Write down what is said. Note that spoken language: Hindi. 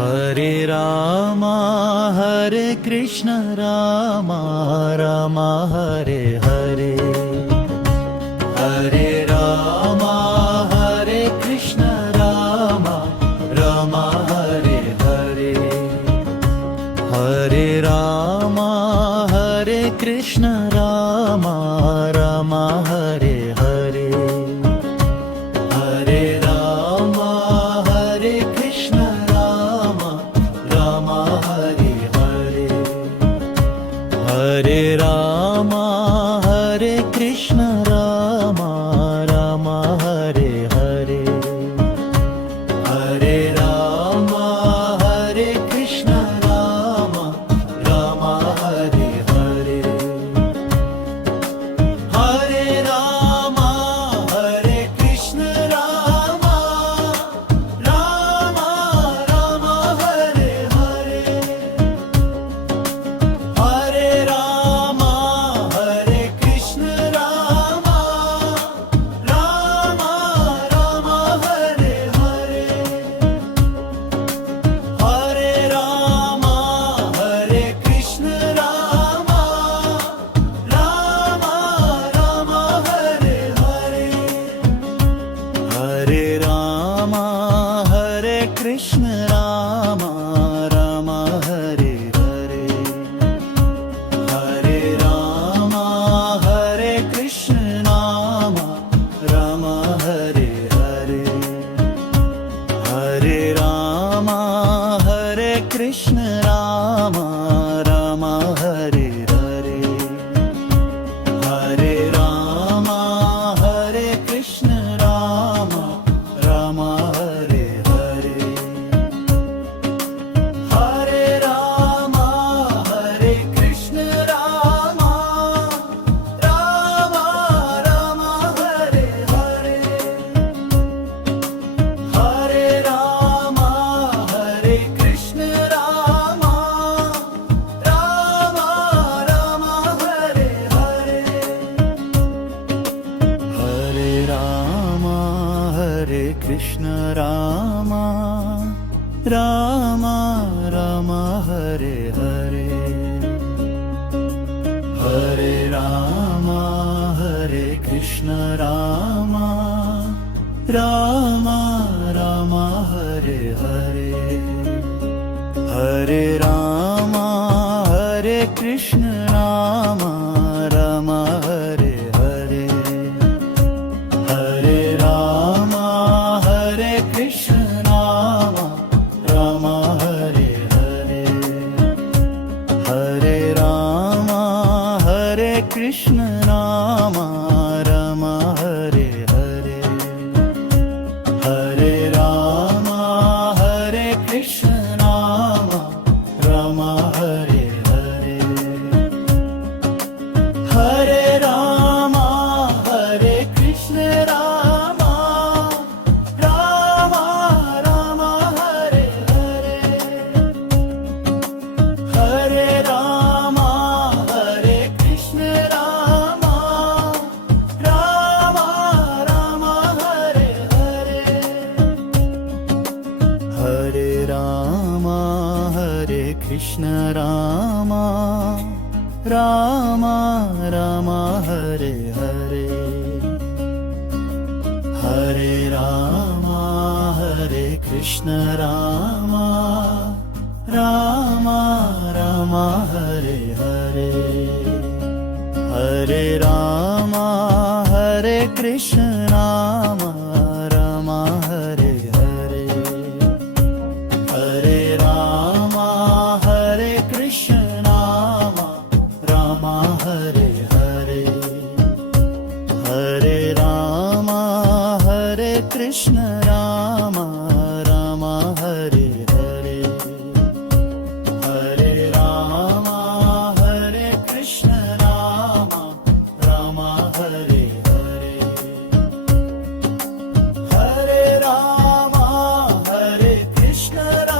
हरे रामा हरे कृष्ण रामा रामा हरे हरे हरे रामा हरे कृष्ण रामा रामा हरे हरे हरे रामा हरे कृष्ण रामा रामा हरे हरे हरे रामा हरे कृष्ण रामा रामा हरे हरे हरे रामा हरे कृष्ण रामा रामा हरे हरे हरे रामा हरे कृष्ण रामा रामा हरे हरे हरे रामा हरे कृष्ण रामा रामा रामा हरे हरे हरे रामा हरे कृष्ण रामा रामा रामा हरे हरे हरे रामा हरे कृष्ण रामा रामा रामा हरे हरे हरे रामा हरे कृष्ण रामा रामा हरे हरे हरे रामा हरे कृष्ण रामा रामा हरे हरे हरे रामा हरे कृष्ण रामा रामा हरे हरे हरे रामा हरे कृष्ण रामा रामा हरे हरे हरे रामा हरे कृष्ण रामा रामा रामा हरे हरे हरे रामा हरे कृष्ण रामा रामा रामा हरे हरे हरे रामा हरे कृष्ण रामा रामा रामा हरे हरे हरे रामा हरे कृष्ण रामा रामा रामा हरे हरे हरे रामा हरे कृष्ण रामा रामा हरे हरे हरे रामा हरे कृष्ण रामा रामा हरे हरे हरे रामा हरे कृष्ण रामा रामा हरे हरे हरे रामा हरे कृष्ण रामा रामा हरे हरे हरे रामा हरे कृष्ण रामा रामा रामा हरे हरे हरे रामा हरे कृष्ण रामा रामा रामा हरे हरे हरे रामा हरे कृष्ण रामा रामा रामा हरे हरे हरे रामा हरे कृष्ण रामा रामा रामा हरे हरे हरे रामा हरे कृष्ण रामा रामा हरे हरे हरे रामा हरे कृष्ण रामा रामा हरे हरे